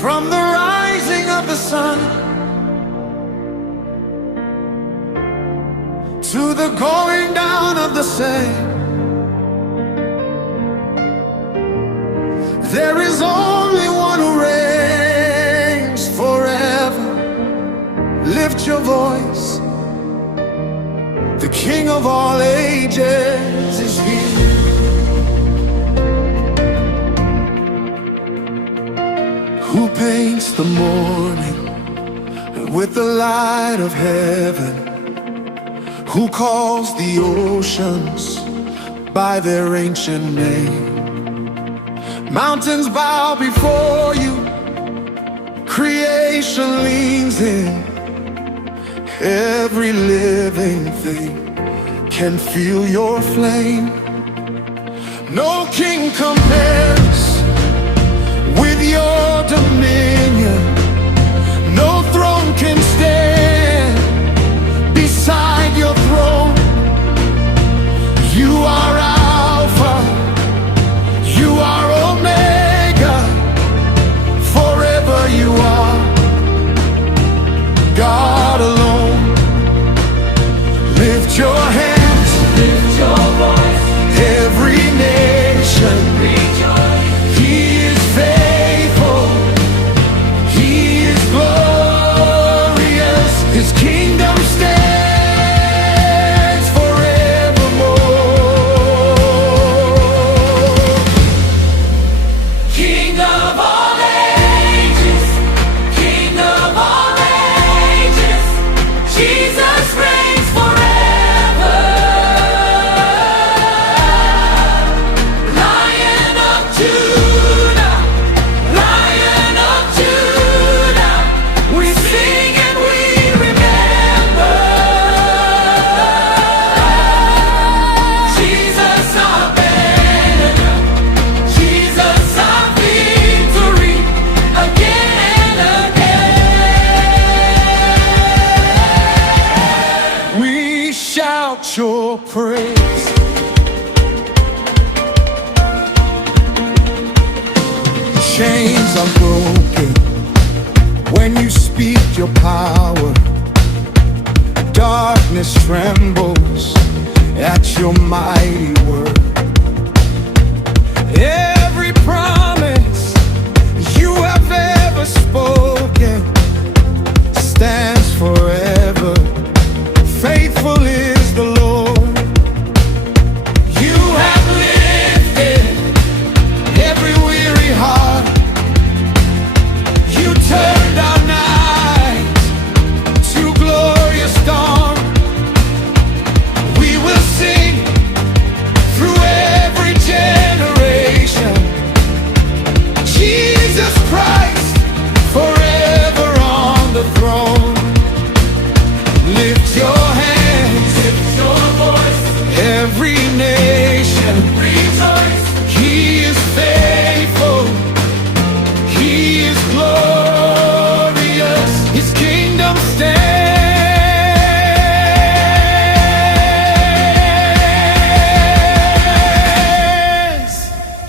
From the rising of the sun to the going down of the same, there is only one who reigns forever. Lift your voice. The King of all ages is here. Who paints the morning with the light of heaven? Who calls the oceans by their ancient name? Mountains bow before you, creation leans in. Every living thing can feel your flame. No king compares with your dominion. No throne can stand beside your throne. You are Alpha, you are Omega, forever you are God alone. Lift your hands, lift your voice. Every nation rejoice. He is faithful, He is glorious. His kingdom stands forevermore. King of all ages, King of all ages, Jesus reigns forever. Lion of Judah, Lion of Judah, we sing and we remember. Jesus our banner, Jesus our victory, again and again. We shout your praise. Chains are broken when you speak your power. Darkness trembles at your mighty word. Every promise you have ever spoken stands forever. Faithful is the Lord. You have lifted every weary heart. You turned our night to glorious dawn. We will sing through every generation. Jesus Christ, forever on the throne. Lift your hands, lift your voice. Every nation rejoice. He is faithful, He is glorious. His kingdom stands.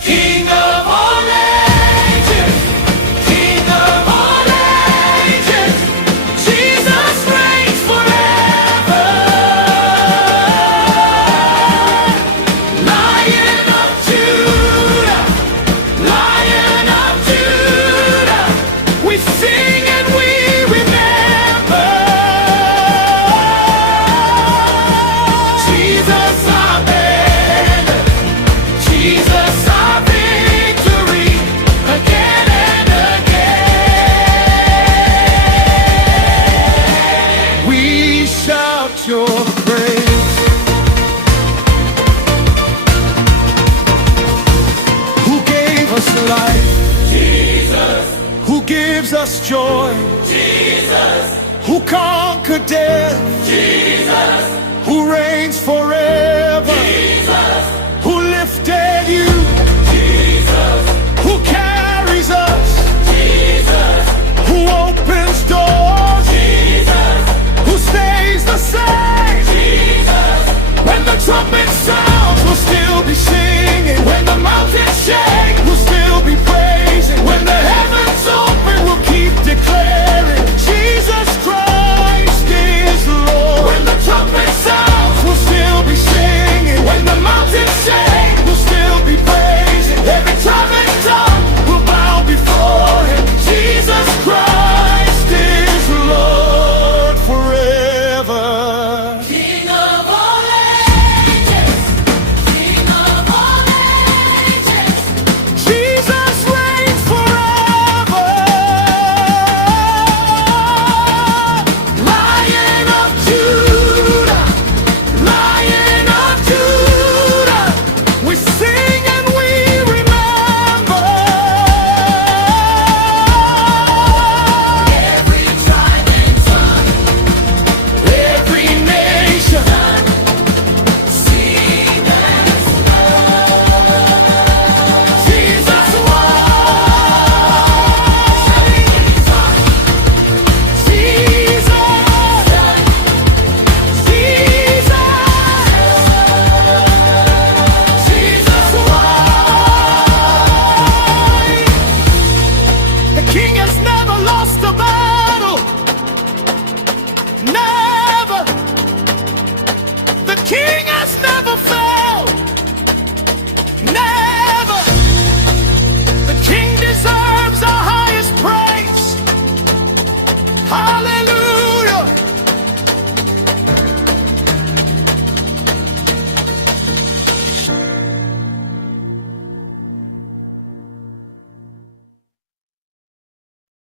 King of all ages, King of all ages, Jesus reigns forever. Lion of Judah, Lion of Judah, we sing and we remember. Jesus our banner, Jesus our victory, again and again. We shout your praise. Who gave us life? Jesus. Who gives us joy? Jesus. Who conquered death? Jesus. Who reigns forever? Jesus. Who lifted you? Jesus. Who carries us? Jesus. Who opens doors? Jesus. Who stays the same? Jesus. When the trumpet sounds, we'll still be singing. When the mountains shake, we'll still be praising. When the heavens open, King.